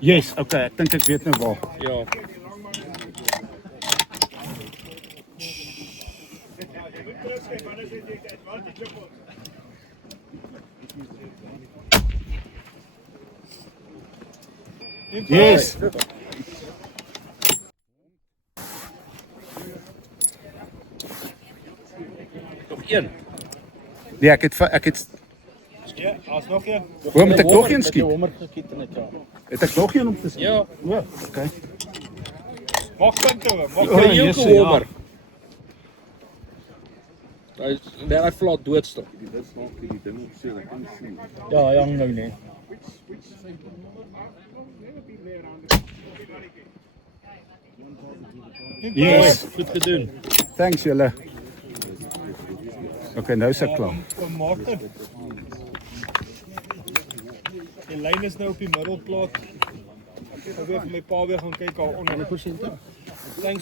Yes, okay, ek dink ek weet nou waar. Ja. Yes. Nog een. Nee, ek het Ja, as nog een. Hoe moet ek nog een skiet? Homer gekiet in dit ja. Het ek nog een om te skiet? Ja. O, okay. Maak punte hoor. Maak Kry jou yes, gehomer. Hy vlak doodstop. Ja, jong nou nie. Yes. Goed gedoen. Thanks julle. Okay, nou is ek klaar. Kom maak dit. Die lyn is nou op die middelplaat. Ek gaan weer vir my pa weer gaan kyk daar onder. Thanks.